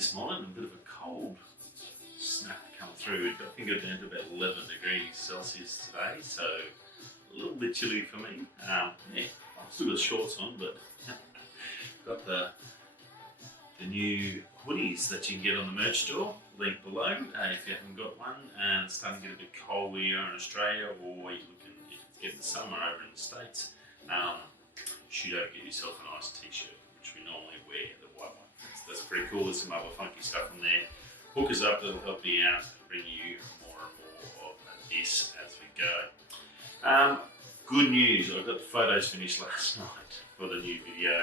this morning, a bit of a cold snap come through. I think it went to about 11 degrees Celsius today, so a little bit chilly for me. Yeah, I've still got shorts on, but got the new hoodies that you can get on the merch store, link below if you haven't got one. And it's starting to get a bit cold where you are in Australia, or you're looking, if it's getting summer over in the States, shoot over, get yourself a nice t-shirt, which we normally wear, the white one. That's pretty cool. There's some other funky stuff in there. Hook us up, that'll help me out, bring you more and more of this as we go. Good news, I got the photos finished last night for the new video.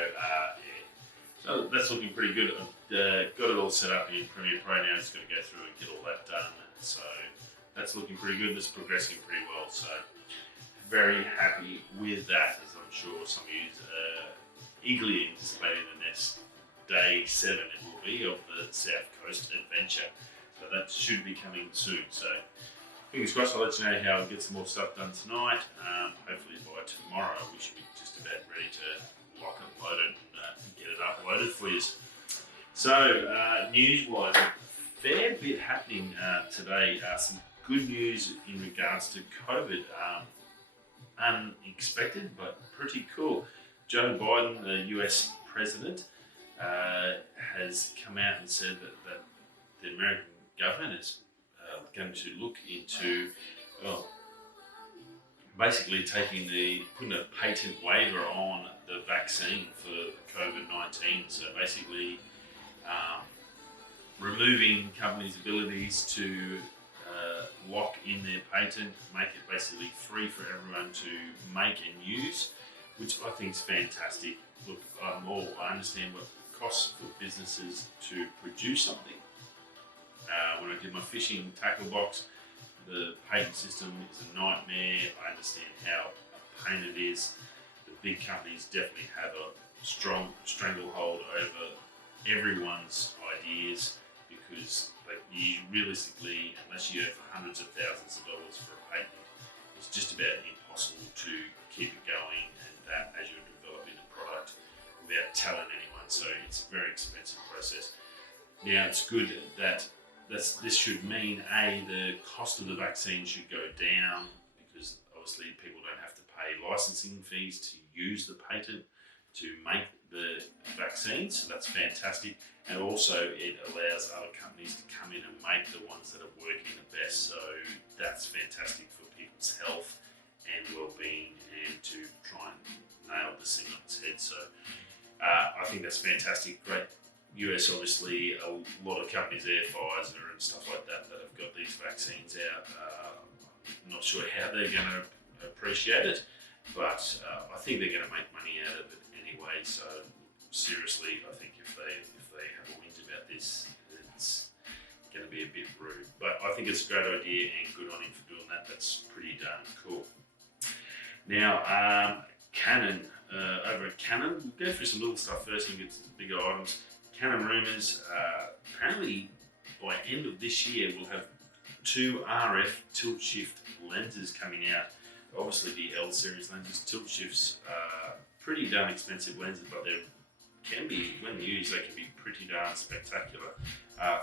So that's looking pretty good. I've got it all set up in Premiere Pro now. Just got to go through and get all that done. So that's looking pretty good. That's progressing pretty well. So very happy with that, as I'm sure some of you are eagerly anticipating the next day 7 it will be of the South Coast adventure. So that should be coming soon. So fingers crossed, I'll let you know how I get some more stuff done tonight. Hopefully by tomorrow we should be just about ready to lock and load it and get it uploaded for you. So news-wise, a fair bit happening today. Some good news in regards to COVID. Unexpected, but pretty cool. Joe Biden, the US president, has come out and said that the American government is going to look into, well, basically putting a patent waiver on the vaccine for COVID-19. So basically removing companies' abilities to lock in their patent, make it basically free for everyone to make and use, which I think is fantastic. Look, I understand what it costs for businesses to produce something. When I did my fishing tackle box, the patent system is a nightmare. I understand how a pain it is. The big companies definitely have a strong stranglehold over everyone's ideas, because you realistically, unless you have hundreds of thousands of dollars for a patent, it's just about impossible to keep it going and that as you're developing a product without telling anyone. So it's a very expensive process. Now it's good that this should mean the cost of the vaccine should go down, because obviously people don't have to pay licensing fees to use the patent to make the vaccine, so that's fantastic. And also it allows other companies to come in and make the ones that are working the best, so that's fantastic for people's health and well-being, and to try and nail this thing on its head. So I think that's fantastic. Great. US, obviously, a lot of companies there, Pfizer and stuff like that have got these vaccines out. I'm not sure how they're going to appreciate it, but I think they're going to make money out of it anyway. So seriously, I think if they have a whinge about this, it's going to be a bit rude. But I think it's a great idea, and good on him for doing that. That's pretty darn cool. Now, Canon, over at Canon, we'll go through some little stuff first and get to the bigger items. Canon rumours, apparently by end of this year we'll have 2 RF tilt shift lenses coming out. Obviously the L series lenses, tilt shifts, pretty darn expensive lenses, but they can be, when used, they can be pretty darn spectacular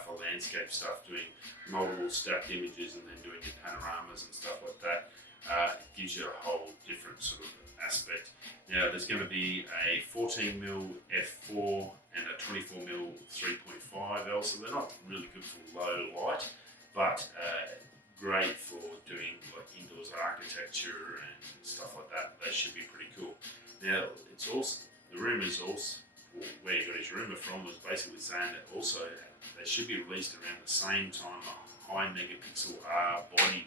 for landscape stuff, doing multiple stacked images and then doing your panoramas and stuff like that. It gives you a whole different sort of aspect. Now there's going to be a 14mm f4 and a 24mm 3.5L, so they're not really good for low light, but great for doing like indoors architecture and stuff like that. They should be pretty cool. Now it's also, the rumours also, where he got his rumour from, was basically saying that also they should be released around the same time a high megapixel R body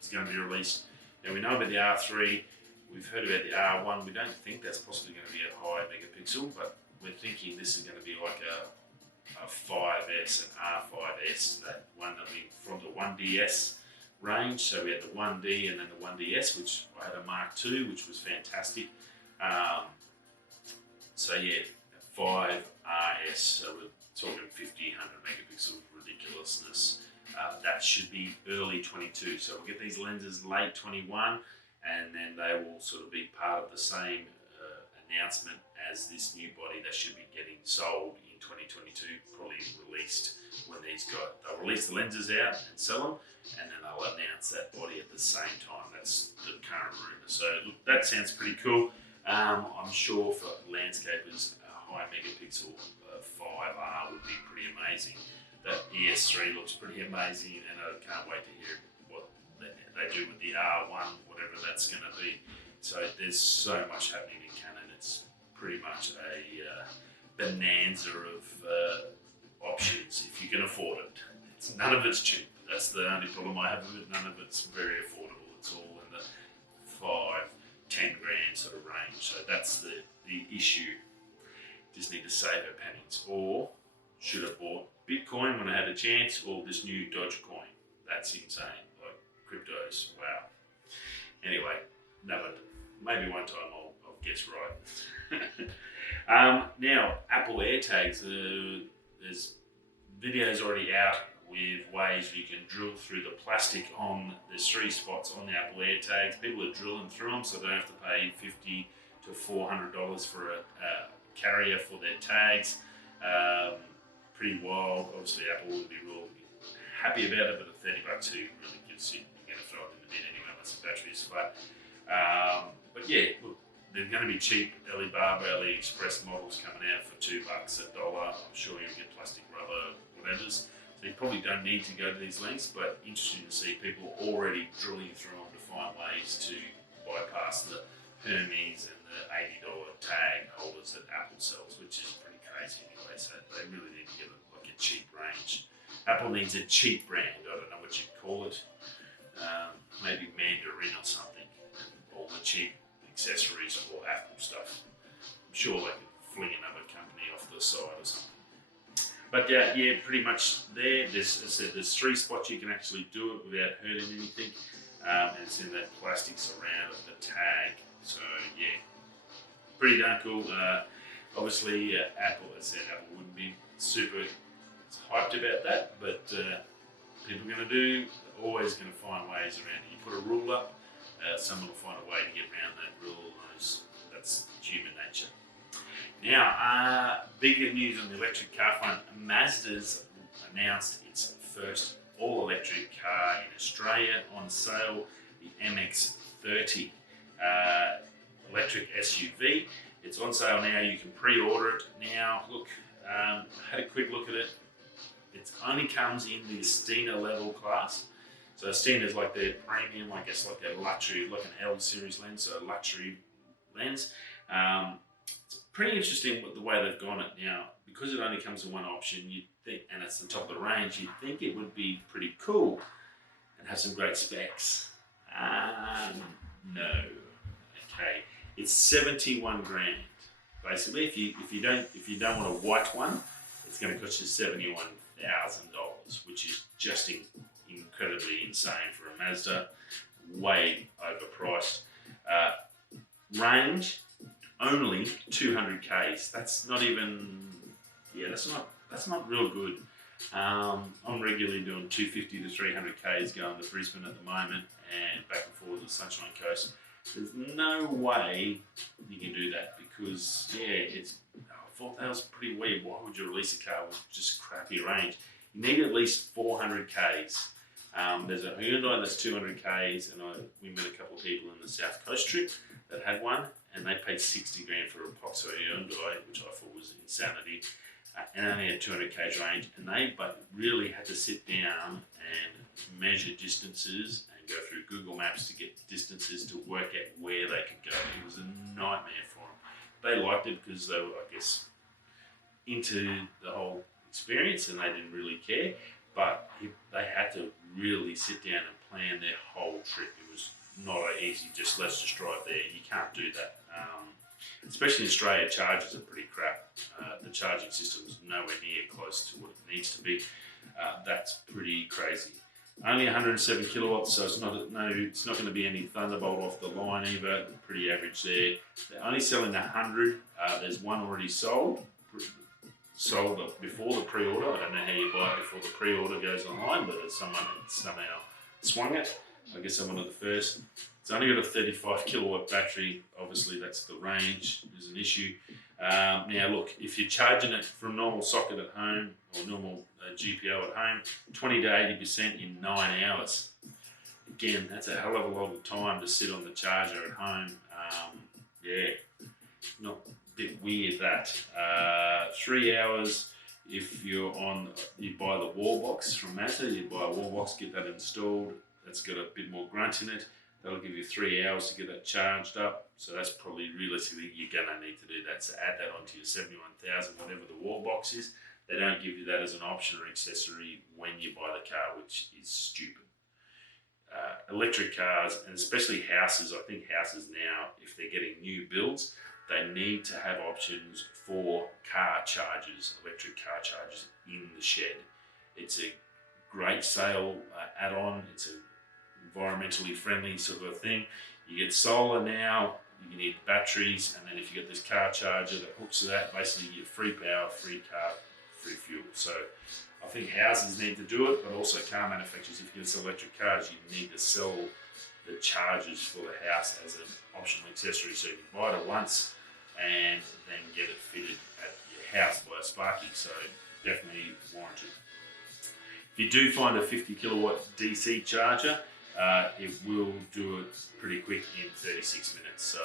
is going to be released. Now we know about the R3, we've heard about the R1, we don't think that's possibly going to be a high megapixel, but we're thinking this is going to be like a 5S, an R5S, that one that we, from the 1DS range. So we had the 1D and then the 1DS, which I had a Mark II, which was fantastic. So yeah, 5RS, so we're talking 50, 100 megapixel ridiculousness. That should be early 22. So we'll get these lenses late 21, and then they will sort of be part of the same announcement as this new body that should be getting sold in 2022, probably released when they'll release the lenses out and sell them, and then they'll announce that body at the same time. That's the current rumour. So look, that sounds pretty cool. I'm sure for landscapers, a high megapixel 5R would be pretty amazing. That ES3 looks pretty amazing, and I can't wait to hear what they do with the R1, whatever that's going to be. So there's so much happening in Canon. It's pretty much a bonanza of options if you can afford it. None of it's cheap. That's the only problem I have with it. None of it's very affordable. It's all in the 5-10 grand sort of range. So that's the issue. Just need to save our pennies. Or should have bought Bitcoin when I had a chance, or this new Dogecoin. That's insane. Like cryptos. Wow. Anyway, no, but maybe one time I'll guess right. Now, Apple AirTags. There's videos already out with ways you can drill through the plastic on, there's 3 spots on the Apple AirTags. People are drilling through them, so they don't have to pay $50 to $400 for a carrier for their tags. Pretty wild. Obviously, Apple would be real happy about it, but at $30 who really gives you, you're going to throw it in the bin anyway unless the battery is flat. But yeah, look, they're going to be cheap Alibaba, AliExpress models coming out for $2, $1. I'm sure you'll get plastic rubber, whatever's. So you probably don't need to go to these lengths, but interesting to see people already drilling through them to find ways to bypass the Hermes and the $80 tag holders that Apple sells, which is pretty crazy anyway. So they really need to get like a cheap range. Apple needs a cheap brand. I don't know what you'd call it. Maybe Mandarin or something. All the cheap accessories for Apple stuff. I'm sure they could fling another company off the side or something. But yeah, pretty much there. There's 3 spots you can actually do it without hurting anything. And it's in that plastic surround of the tag. So yeah, pretty darn cool. Obviously, Apple, as I said, Apple wouldn't be super hyped about that, but people are going to do, always going to find ways around it. You put a rule up, someone will find a way to get around that rule. That's human nature. Now, bigger news on the electric car front. Mazda's announced its first all-electric car in Australia on sale, the MX30 electric SUV. It's on sale now. You can pre-order it now. Look, I had a quick look at it. It only comes in the Estina level class. So Estina is like their premium, I guess, like a luxury, like an L series lens, so a luxury lens. It's pretty interesting with the way they've gone it now. Because it only comes in one option, you'd think, and it's the top of the range, you'd think it would be pretty cool and have some great specs. No. Okay, it's 71 grand. Basically, if you don't want a white one, it's going to cost you $71,000, which is just incredibly insane for a Mazda. Way overpriced. Range only 200 k's. That's not even. Yeah, that's not real good. I'm regularly doing 250 to 300 k's going to Brisbane at the moment and back and forth to the Sunshine Coast. There's no way you can do that because I thought that was pretty weird. Why would you release a car with just crappy range? You need at least 400 k's. There's a Hyundai that's 200 k's, and we met a couple of people in the South Coast trip that had one, and they paid 60 grand for a Poxo Hyundai, which I thought was insanity, and only had 200 k's range, and they really had to sit down and measure distances and go through Google Maps to get distances to work out where they could go. It was a nightmare for them. They liked it because they were, I guess, into the whole experience and they didn't really care, but they had to really sit down and plan their whole trip. It was not easy, let's just drive there. You can't do that. Especially in Australia, chargers are pretty crap. The charging system is nowhere near close to what it needs to be. That's pretty crazy. Only 107 kilowatts, so it's not going to be any Thunderbolt off the line either. Pretty average there. They're only selling 100. There's one already sold before the pre-order. I don't know how you buy it before the pre-order goes online, but it's someone that somehow swung it. I guess I'm one of the first. It's only got a 35 kilowatt battery. Obviously, that's the range is an issue. Now look, if you're charging it from normal socket at home or normal GPO at home, 20 to 80% in 9 hours. Again, that's a hell of a lot of time to sit on the charger at home. Yeah, not a bit weird that. 3 hours if you buy the wall box from Mazda, you buy a wall box, get that installed. That's got a bit more grunt in it. That'll give you 3 hours to get that charged up. So that's probably realistically you're gonna need to do that. So add that onto your 71,000, whatever the wall box is. They don't give you that as an option or accessory when you buy the car, which is stupid. Electric cars, and especially houses, I think houses now, if they're getting new builds, they need to have options for car chargers, electric car chargers in the shed. It's a great sale add-on. It's an environmentally friendly sort of a thing. You get solar now, you need batteries, and then if you get this car charger that hooks to that, basically you get free power, free car, free fuel. So I think houses need to do it, but also car manufacturers, if you get electric cars, you need to sell the chargers for the house as an optional accessory. So you can buy it once and then get it fitted at your house by a Sparky. So definitely warranted. If you do find a 50 kilowatt DC charger, it will do it pretty quick in 36 minutes. So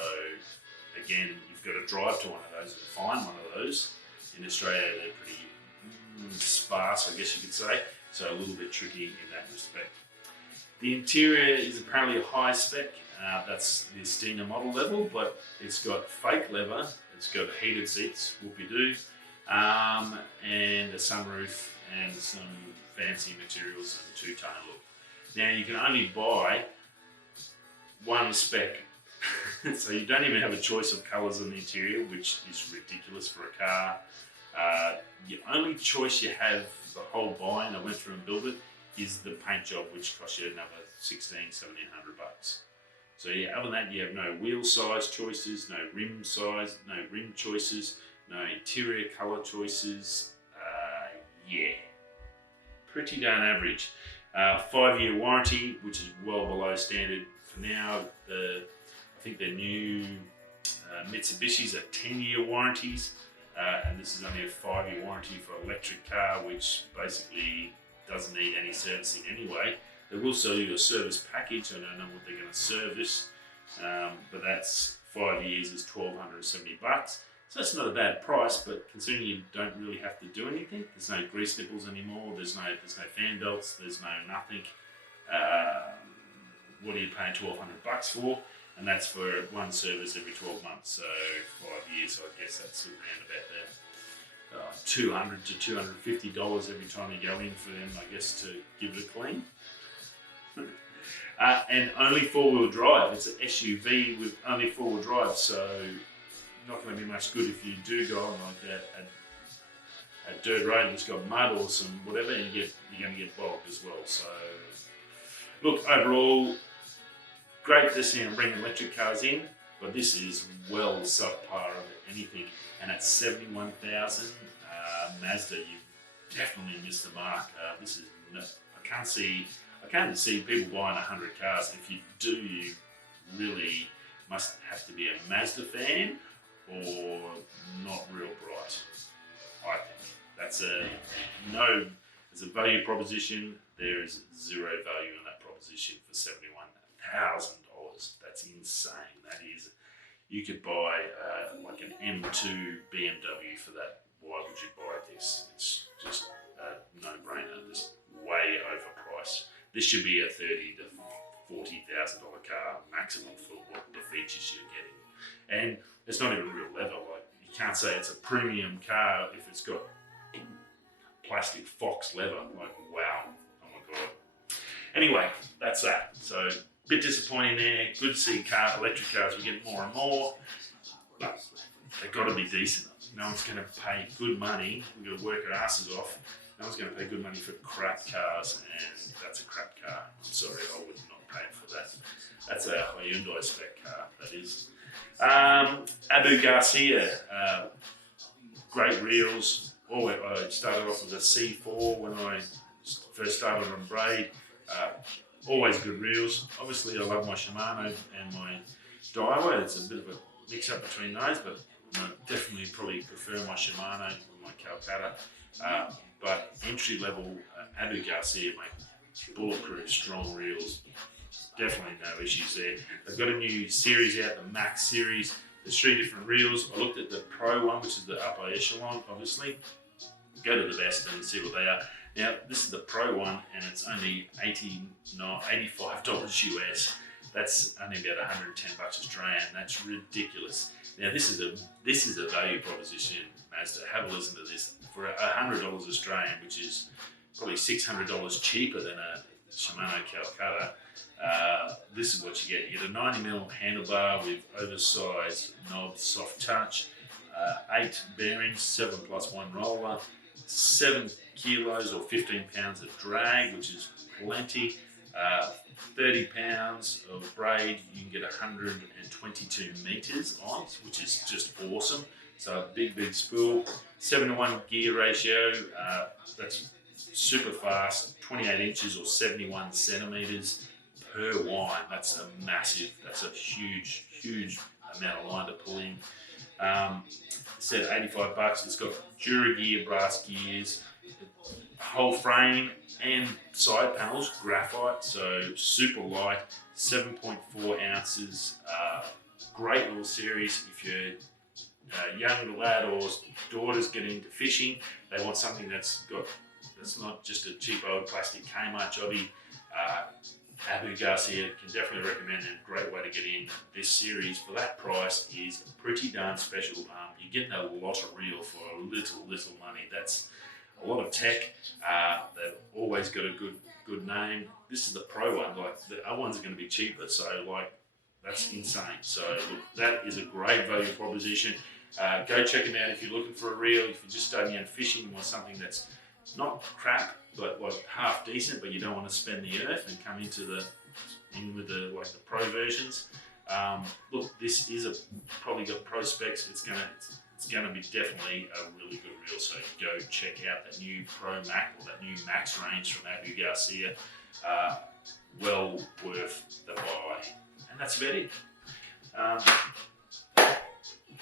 again, you've got to drive to one of those and find one of those. In Australia, they're pretty sparse, I guess you could say, so a little bit tricky in that respect. The interior is apparently a high spec, that's the Estina model level, but it's got fake leather, it's got heated seats, whoopie-doo, and a sunroof and some fancy materials and two-tone look. Now you can only buy one spec, so you don't even have a choice of colours in the interior, which is ridiculous for a car. The only choice you have the whole buying, I went through and built it, is the paint job, which costs you another $1,700. So yeah, other than that, you have no wheel size choices, no rim size, no rim choices, no interior colour choices. Yeah, pretty darn average. 5-year warranty, which is well below standard for now. I think the new Mitsubishis are 10-year warranties. And this is only a 5-year warranty for an electric car, which basically doesn't need any servicing anyway. They will sell you a service package. I don't know what they're going to service, but that's 5 years is $1,270. So that's not a bad price, but considering you don't really have to do anything, there's no grease nipples anymore, there's no fan belts, there's no nothing. What are you paying $1,200 for? And that's for one service every 12 months, so 5 years. So I guess that's around about $200 to $250 every time you go in for them, I guess, to give it a clean. And only 4-wheel drive. It's an SUV with only 4-wheel drive, so not going to be much good if you do go on like a dirt road that's got mud or some whatever, and you're going to get bogged as well. So look, overall, great to see them bring electric cars in, but this is well subpar of anything. And at 71,000, Mazda, you've definitely missed the mark. This is I can't see people buying 100 cars. If you do, you really must have to be a Mazda fan or not real bright. I think that's as a value proposition. There is zero value in that proposition for $71,000. That's insane. That is, you could buy like an M2 BMW for that. Why would you buy this? It's just a no-brainer. Just way overpriced. This should be a $30,000 to $40,000 car maximum for what the features you're getting. And it's not even real leather. Like, you can't say it's a premium car if it's got plastic fox leather. Like, wow. Oh my god. Anyway, that's that. So, bit disappointing there. Good to see electric cars. We get more and more, but they've got to be decent. No one's going to pay good money. We've got to work our asses off. No one's going to pay good money for crap cars, and that's a crap car. I'm sorry, I would not pay for that. That's a Hyundai spec car, that is. Abu Garcia, great reels. I started off with a C4 when I first started on braid. Always good reels. Obviously, I love my Shimano and my Daiwa. It's a bit of a mix-up between those, but definitely probably prefer my Shimano or my Calcutta, but entry level Abu Garcia, mate, bulletproof, strong reels, definitely no issues there. They've got a new series out, the Max series. There's 3 different reels. I looked at the Pro one, which is the upper echelon, obviously. Go to the best and see what they are. Now, this is the Pro one, and it's only $85 US. That's only about 110 bucks Australian. That's ridiculous. Now, this is a value proposition, Mazda. Have a listen to this. For $100 Australian, which is probably $600 cheaper than a Shimano Calcutta, this is what you get. You get a 90mm handlebar with oversized knobs, soft touch, 8 bearings, 7+1 roller, 7 kilos or 15 pounds of drag, which is plenty. 30 pounds of braid, you can get 122 meters on, which is just awesome. So a big spool, 7:1 gear ratio, that's super fast, 28 inches or 71 centimeters per line. That's a huge amount of line to pull in. Said 85 bucks. It's got Duragear brass gears, whole frame and side panels, graphite, so super light, 7.4 ounces. Great little series if you're a young lad or daughter's getting into fishing. They want something that's not just a cheap old plastic Kmart jobby. Abu Garcia can definitely recommend a great way to get in. This series for that price is pretty darn special. You're getting a lot of reel for a little money. That's a lot of tech. They've always got a good name. This is the Pro one. Like the other ones are going to be cheaper, so like that's insane. So look, that is a great value proposition. Go check them out if you're looking for a reel. If you're just starting out fishing, you want something that's not crap, but like half decent, but you don't want to spend the earth and come in with the Pro versions. Look, this is probably got Pro specs. It's gonna be definitely a really good reel. So go check out that new Pro Max or that new Max range from Abu Garcia. Well worth the buy, and that's about it.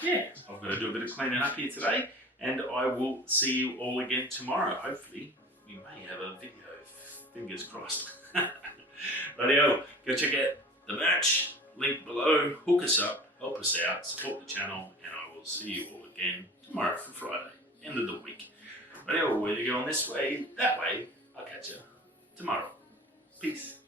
Yeah, I've got to do a bit of cleaning up here today. And I will see you all again tomorrow. Hopefully, we may have a video. Fingers crossed. Rightio, go check out the merch. Link below. Hook us up. Help us out. Support the channel. And I will see you all again tomorrow for Friday. End of the week. Rightio, whether you're going this way, that way, I'll catch you tomorrow. Peace.